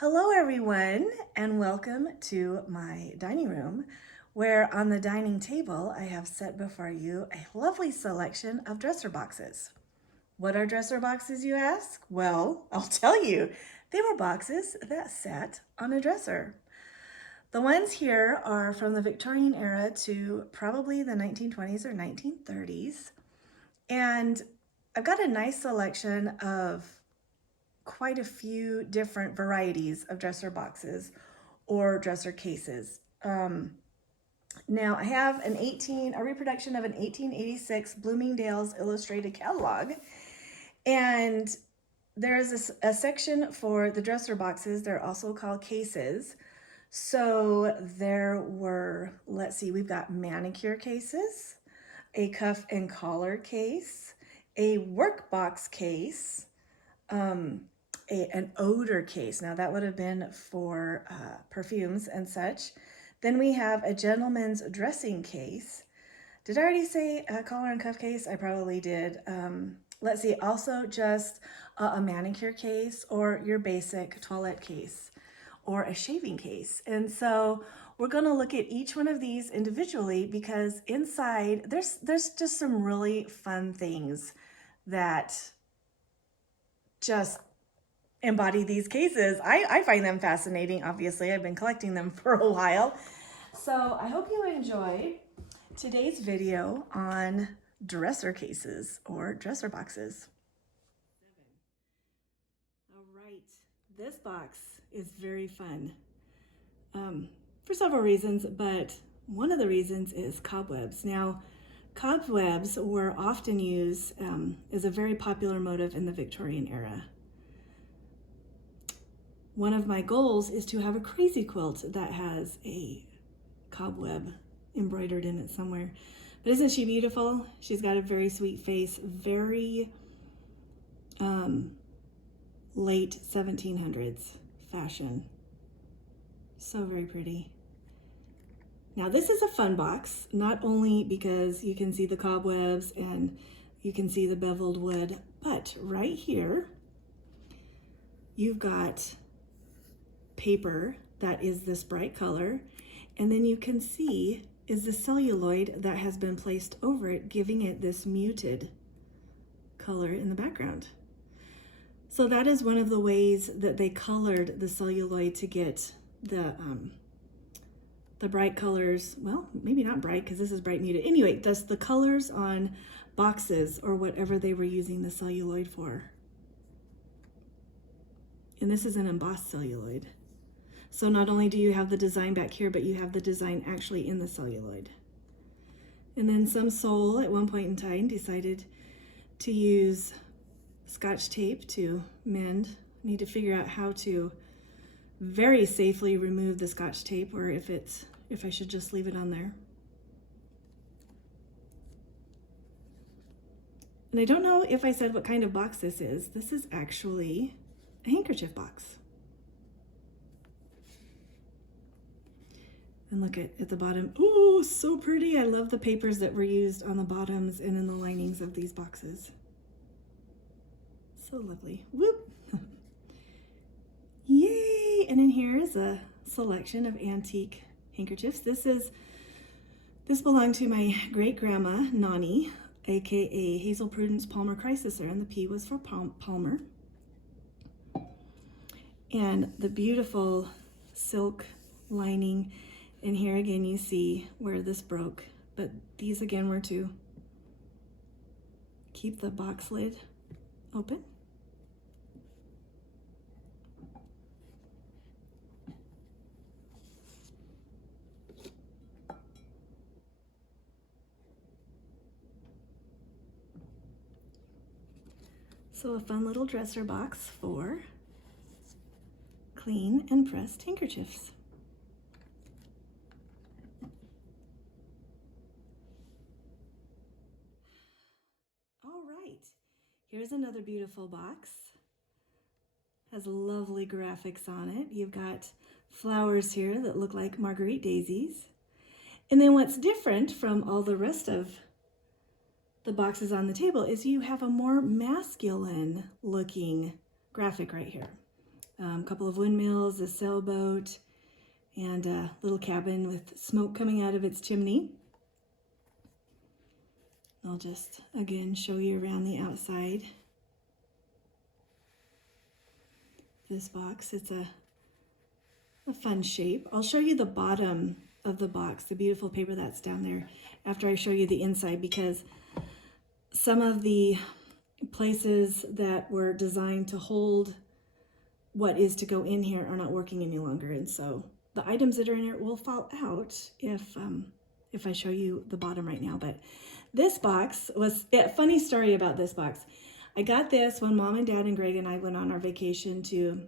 Hello everyone, and welcome to my dining room, where on the dining table I have set before you a lovely selection of dresser boxes. What are dresser boxes, you ask? Well, I'll tell you. They were boxes that sat on a dresser. The ones here are from the Victorian era to probably the 1920s or 1930s. And I've got a nice selection of quite a few different varieties of dresser boxes or dresser cases. Now I have a reproduction of an 1886 Bloomingdale's Illustrated Catalog, and there is a section for the dresser boxes. They're also called cases. So there were, let's see, we've got manicure cases, a cuff and collar case, a work box case, an odor case. Now that would have been for perfumes and such. Then we have a gentleman's dressing case. Did I already say a collar and cuff case? I probably did. Let's see, also just a manicure case or your basic toilet case or a shaving case. And so we're gonna look at each one of these individually because inside there's just some really fun things that just embody these cases. I find them fascinating. Obviously, I've been collecting them for a while. So I hope you enjoy today's video on dresser cases or dresser boxes. All right, this box is very fun for several reasons, but one of the reasons is cobwebs. Now, cobwebs were often used as a very popular motif in the Victorian era. One of my goals is to have a crazy quilt that has a cobweb embroidered in it somewhere. But isn't she beautiful? She's got a very sweet face, very late 1700s fashion. So very pretty. Now this is a fun box, not only because you can see the cobwebs and you can see the beveled wood, but right here you've got paper that is this bright color, and then you can see is the celluloid that has been placed over it, giving it this muted color in the background. So that is one of the ways that they colored the celluloid to get the bright colors. Well, maybe not bright because this is bright muted. Anyway, that's the colors on boxes or whatever they were using the celluloid for. And this is an embossed celluloid. So not only do you have the design back here, but you have the design actually in the celluloid. And then some soul at one point in time decided to use Scotch tape to mend. Need to figure out how to very safely remove the Scotch tape, or if I should just leave it on there. And I don't know if I said what kind of box this is. This is actually a handkerchief box. And look at the bottom. Oh, so pretty. I love the papers that were used on the bottoms and in the linings of these boxes. So lovely. Whoop. Yay. And in here is a selection of antique handkerchiefs. This belonged to my great grandma, Nani, aka Hazel Prudence Palmer Chrysler, and the P was for Palmer. And the beautiful silk lining. And here again, you see where this broke, but these again were to keep the box lid open. So a fun little dresser box for clean and pressed handkerchiefs. Here's another beautiful box. Has lovely graphics on it. You've got flowers here that look like Marguerite daisies. And then what's different from all the rest of the boxes on the table is you have a more masculine looking graphic right here. A couple of windmills, a sailboat, and a little cabin with smoke coming out of its chimney. I'll just, again, show you around the outside. This box, it's a fun shape. I'll show you the bottom of the box, the beautiful paper that's down there, after I show you the inside, because some of the places that were designed to hold what is to go in here are not working any longer, and so the items that are in here will fall out if I show you the bottom right now. But this box was a funny story about this box. I got this when Mom and Dad and Greg and I went on our vacation to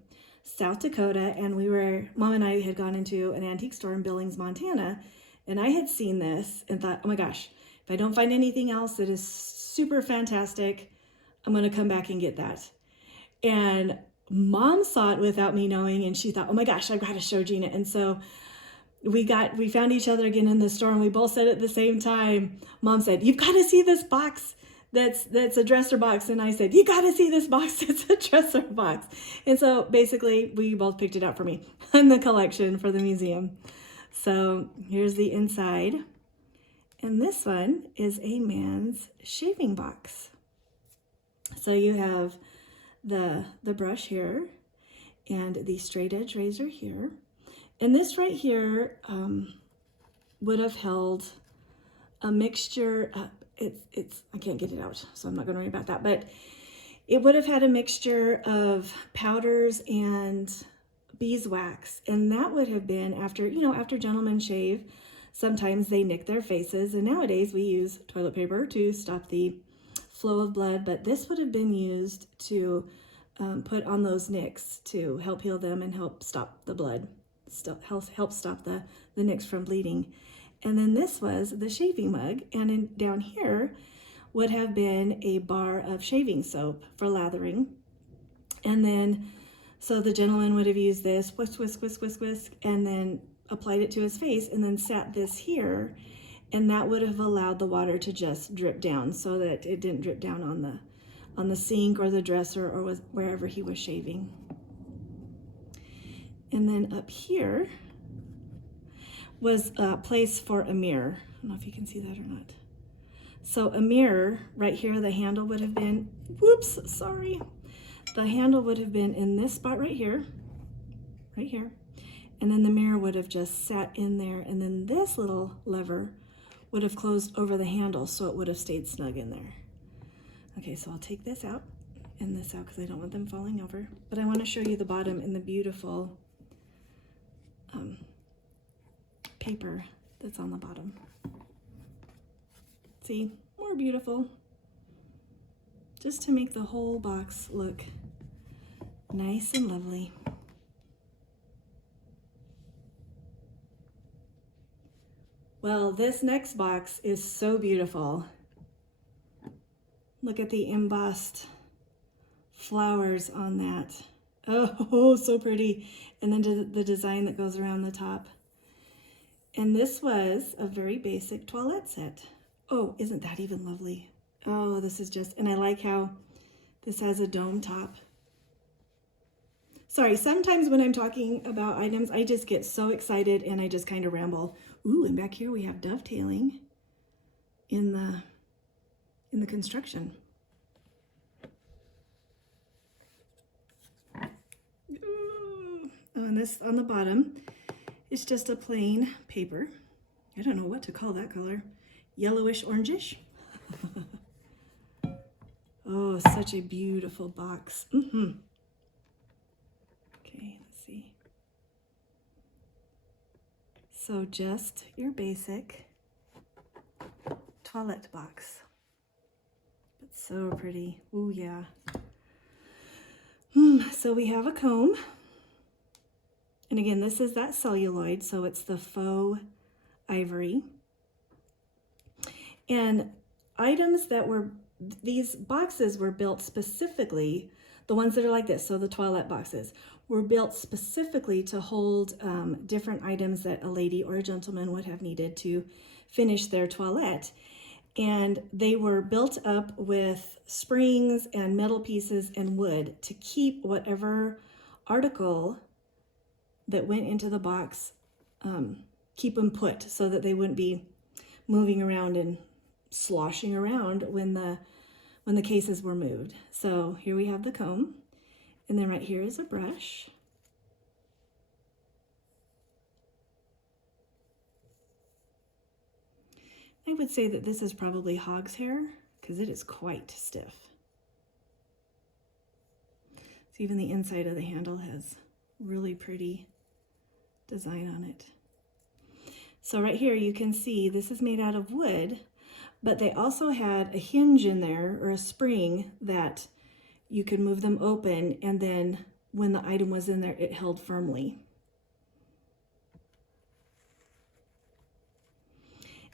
South Dakota, and Mom and I had gone into an antique store in Billings, Montana, and I had seen this and thought, oh my gosh, if I don't find anything else that is super fantastic, I'm going to come back and get that. And Mom saw it without me knowing, and she thought, oh my gosh, I've got to show Gina. And so we found each other again in the store, and we both said at the same time. Mom said, you've got to see this box that's a dresser box. And I said, you got to see this box that's a dresser box. And so basically we both picked it up for me in the collection for the museum. So here's the inside. And this one is a man's shaving box. So you have the brush here and the straight edge razor here. And this right here would have held a mixture. I can't get it out, so I'm not going to worry about that. But it would have had a mixture of powders and beeswax, and that would have been after gentlemen shave. Sometimes they nick their faces, and nowadays we use toilet paper to stop the flow of blood. But this would have been used to put on those nicks to help heal them and help stop the blood. Help stop the nicks from bleeding. And then this was the shaving mug, and down here would have been a bar of shaving soap for lathering. And then, so the gentleman would have used this, whisk, whisk, whisk, whisk, whisk, and then applied it to his face, and then sat this here, and that would have allowed the water to just drip down so that it didn't drip down on the sink or the dresser or wherever he was shaving. And then up here was a place for a mirror. I don't know if you can see that or not. So a mirror right here, the handle would have been, whoops, sorry. The handle would have been in this spot right here. And then the mirror would have just sat in there, and then this little lever would have closed over the handle, so it would have stayed snug in there. Okay, so I'll take this out and this out because I don't want them falling over. But I want to show you the bottom and the beautiful paper that's on the bottom. See, more beautiful. Just to make the whole box look nice and lovely. Well, this next box is so beautiful. Look at the embossed flowers on that. Oh, so pretty. And then the design that goes around the top. And this was a very basic toilette set. Oh, isn't that even lovely? Oh, this is just, and I like how this has a dome top. Sorry, sometimes when I'm talking about items, I just get so excited and I just kind of ramble. Ooh, and back here we have dovetailing in the construction. Ooh. Oh, and this on the bottom is just a plain paper. I don't know what to call that color. Yellowish, orangish. Oh, such a beautiful box. Okay, let's see. So just your basic toilet box. But so pretty. Ooh, yeah. So we have a comb. And again, this is that celluloid, so it's the faux ivory. And items that these boxes were built specifically, the ones that are like this, so the toilet boxes, were built specifically to hold different items that a lady or a gentleman would have needed to finish their toilet. And they were built up with springs and metal pieces and wood to keep whatever article that went into the box keep them put so that they wouldn't be moving around and sloshing around when the cases were moved. So here we have the comb, and then right here is a brush. I would say that this is probably hog's hair because it is quite stiff. So even the inside of the handle has really pretty design on it. So right here you can see this is made out of wood, but they also had a hinge in there, or a spring, that you could move them open, and then when the item was in there, it held firmly.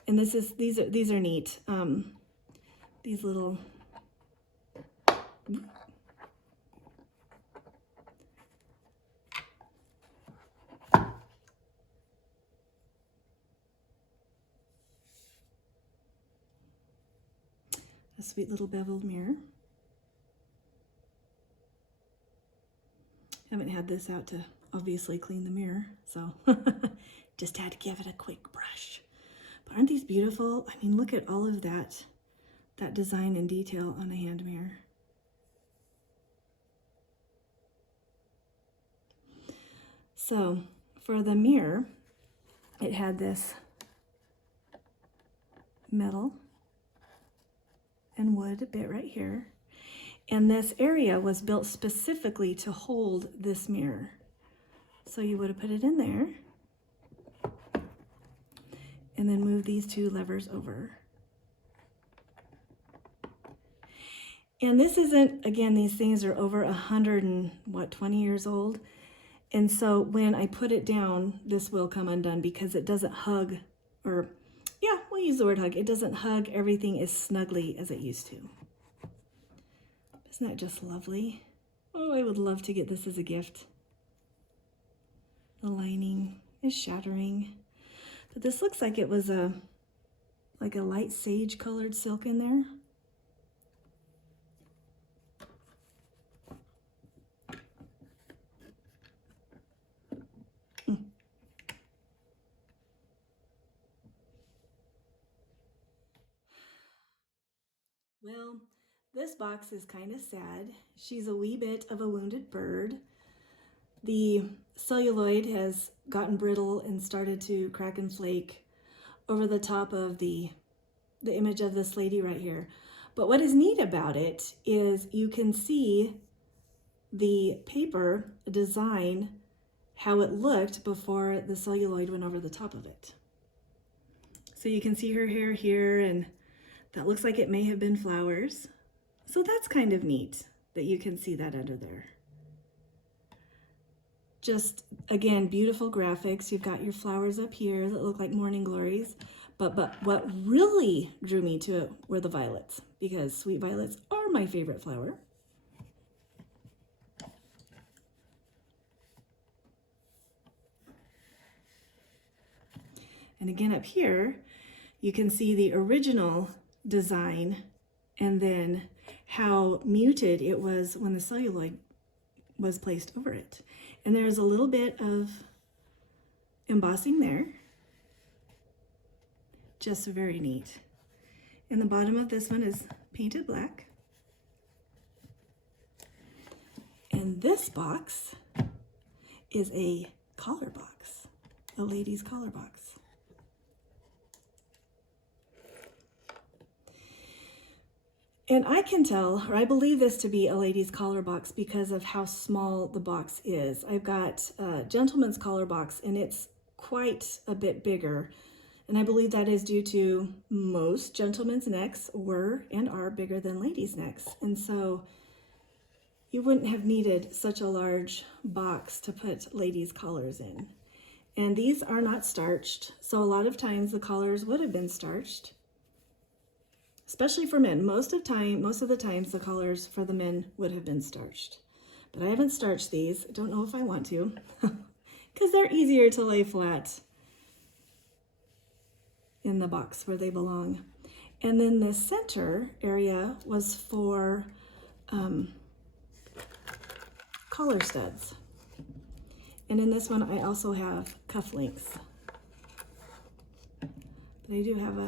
And these are neat. These little a sweet little beveled mirror. Haven't had this out to obviously clean the mirror, so just had to give it a quick brush. But aren't these beautiful? I mean, look at all of that design and detail on a hand mirror. So for the mirror, it had this metal and wood bit right here. And this area was built specifically to hold this mirror. So you would have put it in there and then move these two levers over. And this isn't, again, these things are over 120 years old. And so when I put it down, this will come undone because it doesn't hug, or yeah, we'll use the word hug. It doesn't hug everything as snugly as it used to. Isn't that just lovely? Oh, I would love to get this as a gift. The lining is shattering. But this looks like it was like a light sage colored silk in there. Well, this box is kind of sad. She's a wee bit of a wounded bird. The celluloid has gotten brittle and started to crack and flake over the top of the image of this lady right here. But what is neat about it is you can see the paper design, how it looked before the celluloid went over the top of it. So you can see her hair here, and that looks like it may have been flowers. So that's kind of neat that you can see that under there. Just, again, beautiful graphics. You've got your flowers up here that look like morning glories. But what really drew me to it were the violets, because sweet violets are my favorite flower. And again, up here, you can see the original design and then how muted it was when the celluloid was placed over it. And there's a little bit of embossing there. Just very neat. And the bottom of this one is painted black. And this box is a collar box, a lady's collar box. And I can tell, or I believe this to be a lady's collar box because of how small the box is. I've got a gentleman's collar box, and it's quite a bit bigger. And I believe that is due to most gentlemen's necks were and are bigger than ladies' necks. And so you wouldn't have needed such a large box to put ladies' collars in. And these are not starched, so a lot of times the collars would have been starched. Especially for men. Most of the times the collars for the men would have been starched. But I haven't starched these. I don't know if I want to, because they're easier to lay flat in the box where they belong. And then the center area was for collar studs. And in this one, I also have cufflinks. But I do have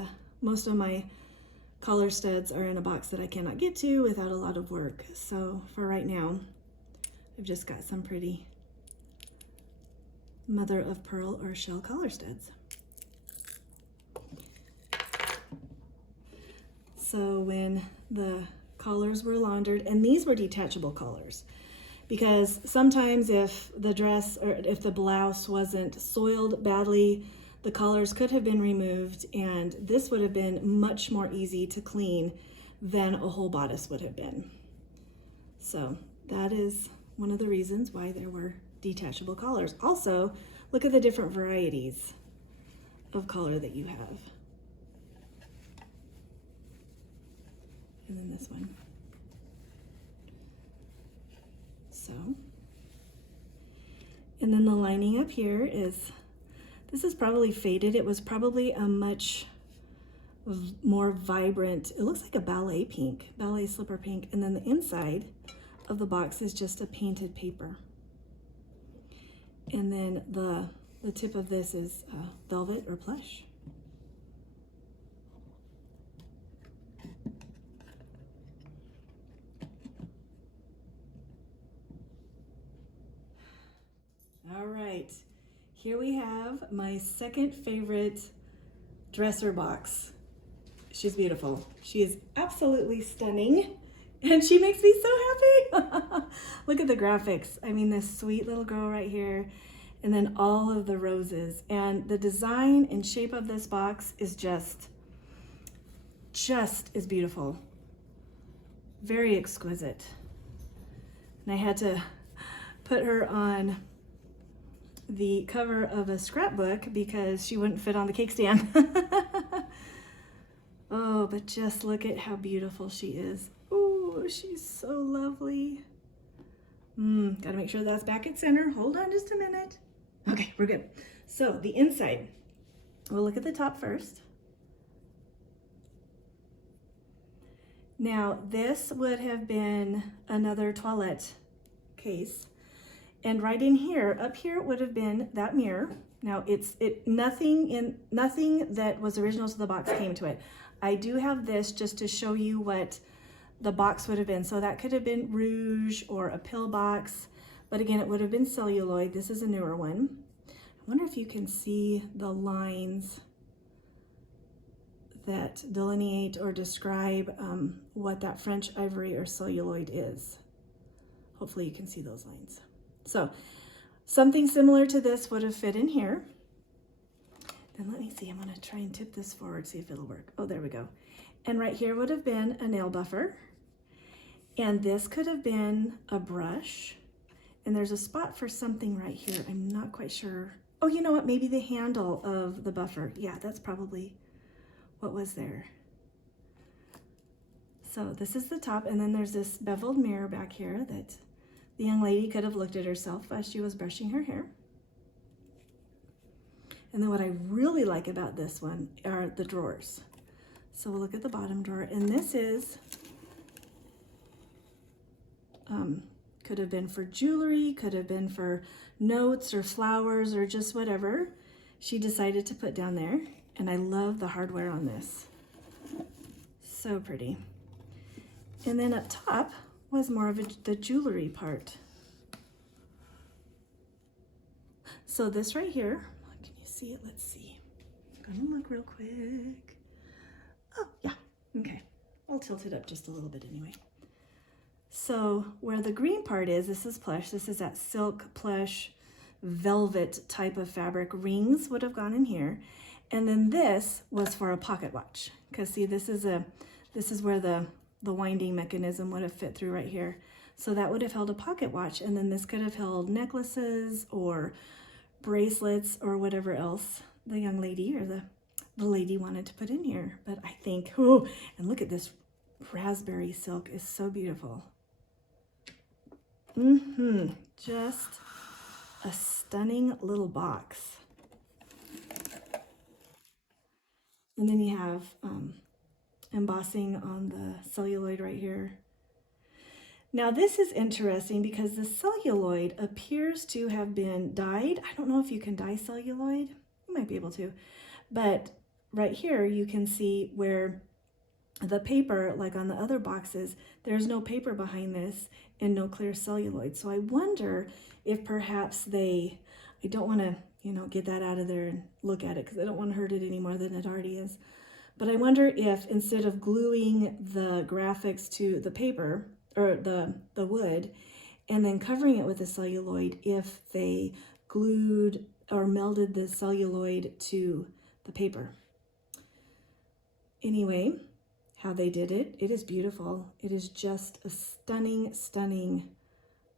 most of my collar studs are in a box that I cannot get to without a lot of work. So for right now, I've just got some pretty mother of pearl or shell collar studs. So when the collars were laundered, and these were detachable collars, because sometimes if the dress or if the blouse wasn't soiled badly, the collars could have been removed, and this would have been much more easy to clean than a whole bodice would have been. So that is one of the reasons why there were detachable collars. Also, look at the different varieties of collar that you have. And then this one. So, and then the lining up here is, this is probably faded. It was probably a much more vibrant, it looks like a ballet pink, ballet slipper pink. And then the inside of the box is just a painted paper. And then the tip of this is velvet or plush. All right, here we have my second favorite dresser box. She's beautiful. She is absolutely stunning, and she makes me so happy. Look at the graphics. I mean, this sweet little girl right here, and then all of the roses. And the design and shape of this box is just is beautiful. Very exquisite. And I had to put her on the cover of a scrapbook because she wouldn't fit on the cake stand. Oh, but just look at how beautiful she is. Oh, she's so lovely. Gotta make sure that's back at center. Hold on just a minute. Okay, we're good. So the inside, we'll look at the top first. Now this would have been another toilette case. And right in here, up here would have been that mirror. Now nothing that was original to the box came to it. I do have this just to show you what the box would have been. So that could have been rouge or a pill box, but again, it would have been celluloid. This is a newer one. I wonder if you can see the lines that delineate or describe what that French ivory or celluloid is. Hopefully you can see those lines. So something similar to this would have fit in here. Then let me see, I'm gonna try and tip this forward, see if it'll work. Oh, there we go. And right here would have been a nail buffer. And this could have been a brush. And there's a spot for something right here. I'm not quite sure. Oh, you know what? Maybe the handle of the buffer. Yeah, that's probably what was there. So this is the top, and then there's this beveled mirror back here that the young lady could have looked at herself as she was brushing her hair. And then what I really like about this one are the drawers. So we'll look at the bottom drawer, and this is, could have been for jewelry, could have been for notes or flowers or just whatever she decided to put down there. And I love the hardware on this. So pretty. And then up top was more of the jewelry part. So this right here, can you see it? Let's see. I'm gonna look real quick. Oh, yeah, okay. I'll tilt it up just a little bit anyway. So where the green part is, this is plush. This is that silk plush velvet type of fabric. Rings would have gone in here. And then this was for a pocket watch. Because see, this is where the winding mechanism would have fit through right here. So that would have held a pocket watch, and then this could have held necklaces or bracelets or whatever else the young lady or the lady wanted to put in here. But I think, oh, and look at this raspberry silk is so beautiful. Just a stunning little box. And then you have embossing on the celluloid right here. Now this is interesting because the celluloid appears to have been dyed. I don't know if you can dye celluloid. You might be able to. But right here you can see where the paper, like on the other boxes, there's no paper behind this and no clear celluloid. So I wonder if perhaps I don't want to, get that out of there and look at it because I don't want to hurt it any more than it already is. But I wonder if instead of gluing the graphics to the paper or the wood and then covering it with the celluloid, if they glued or melded the celluloid to the paper. Anyway, how they did it, it is beautiful. It is just a stunning, stunning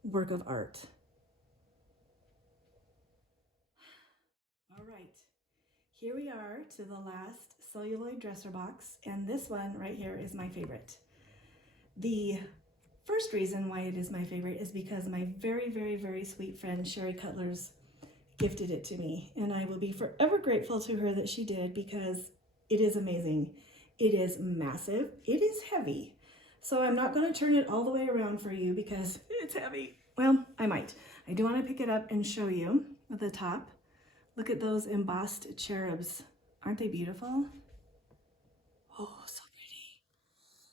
work of art. All right, here we are to the last celluloid dresser box, and this one right here is my favorite. The first reason why it is my favorite is because my very, very, very sweet friend Sherry Cutlers gifted it to me, and I will be forever grateful to her that she did because it is amazing. It is massive, it is heavy. So I'm not going to turn it all the way around for you because it's heavy. Well, I might. I do want to pick it up and show you at the top. Look at those embossed cherubs. Aren't they beautiful? Oh, so pretty.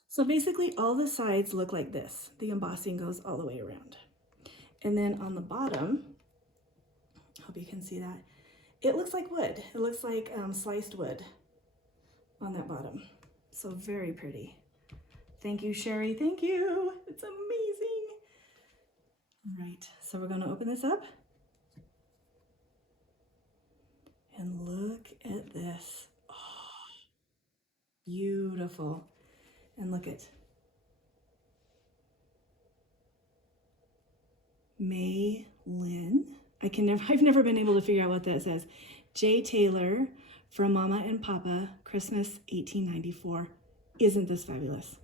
So basically all the sides look like this. The embossing goes all the way around. And then on the bottom, hope you can see that, it looks like wood. It looks like sliced wood on that bottom. So very pretty. Thank you, Sherry. Thank you. It's amazing. All right, so we're going to open this up. And look at this. Oh, beautiful. And look at May Lynn. I've never been able to figure out what that says. J. Taylor from Mama and Papa, Christmas 1894. Isn't this fabulous?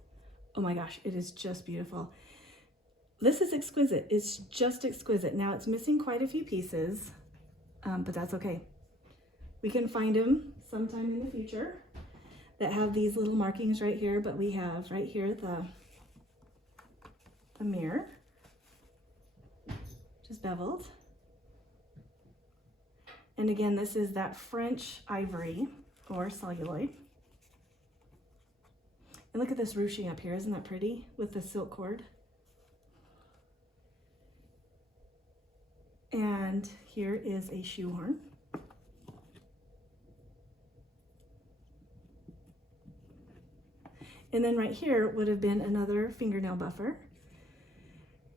Oh my gosh, it is just beautiful. This is exquisite. It's just exquisite. Now it's missing quite a few pieces, but that's okay. We can find them sometime in the future that have these little markings right here, but we have right here the mirror, just beveled. And again, this is that French ivory or celluloid. And look at this ruching up here. Isn't that pretty with the silk cord? And here is a shoehorn. And then right here would have been another fingernail buffer.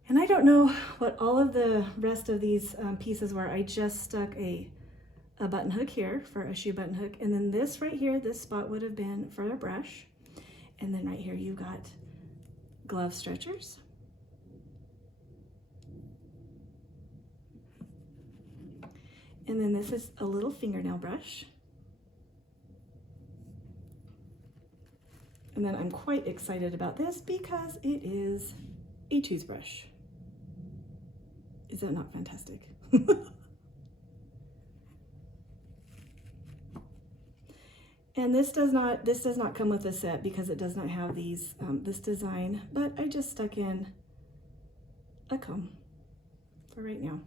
And I don't know what all of the rest of these pieces were. I just stuck a button hook here for a shoe button hook. And then this right here, this spot would have been for a brush. And then right here you've got glove stretchers. And then this is a little fingernail brush. And then I'm quite excited about this because it is a toothbrush. Is that not fantastic? And this does not come with a set because it does not have these this design, but I just stuck in a comb for right now.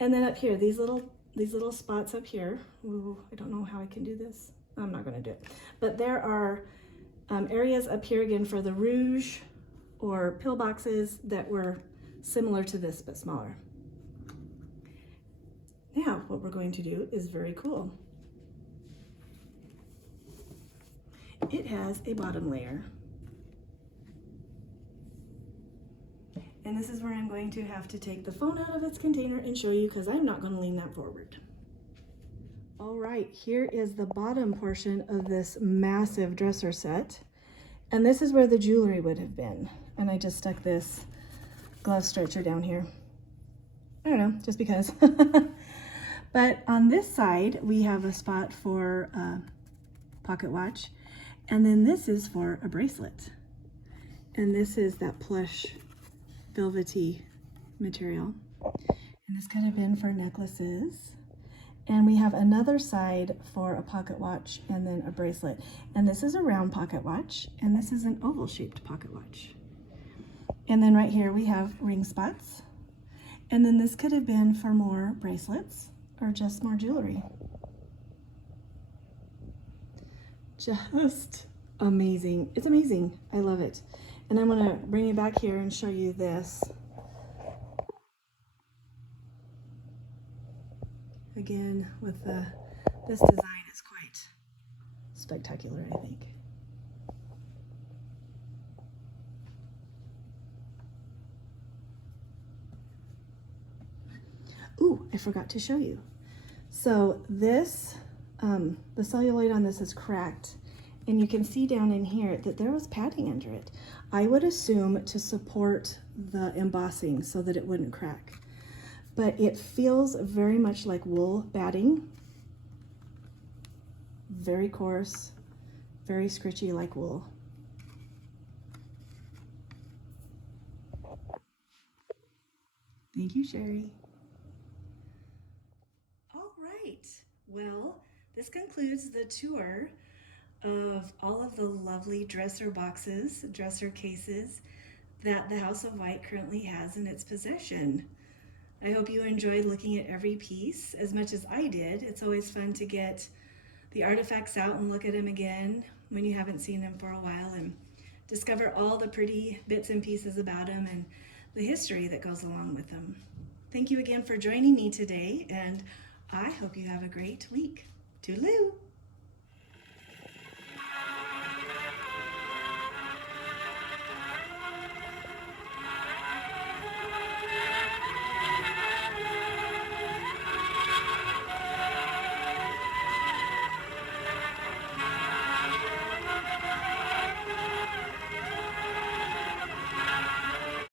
And then up here, these little spots up here. Ooh, I don't know how I can do this. I'm not going to do it. But there are areas up here again for the rouge or pill boxes that were similar to this but smaller. Now what we're going to do is very cool. It has a bottom layer. And this is where I'm going to have to take the phone out of its container and show you because I'm not going to lean that forward. All right, here is the bottom portion of this massive dresser set. And this is where the jewelry would have been. And I just stuck this glove stretcher down here. I don't know, just because. But on this side, we have a spot for a pocket watch. And then this is for a bracelet. And this is that plush velvety material. And this could have been for necklaces. And we have another side for a pocket watch and then a bracelet. And this is a round pocket watch, and this is an oval shaped pocket watch. And then right here we have ring spots. And then this could have been for more bracelets or just more jewelry. Just amazing. It's amazing. I love it. And I'm going to bring you back here and show you this. Again, with this design is quite spectacular, I think. Ooh, I forgot to show you. So this, the celluloid on this is cracked, and you can see down in here that there was padding under it. I would assume to support the embossing so that it wouldn't crack. But it feels very much like wool batting. Very coarse, very scritchy like wool. Thank you, Sherry. All right, well, this concludes the tour of all of the lovely dresser boxes, dresser cases that the House of White currently has in its possession. I hope you enjoyed looking at every piece as much as I did. It's always fun to get the artifacts out and look at them again when you haven't seen them for a while and discover all the pretty bits and pieces about them and the history that goes along with them. Thank you again for joining me today, and I hope you have a great week. Toodaloo!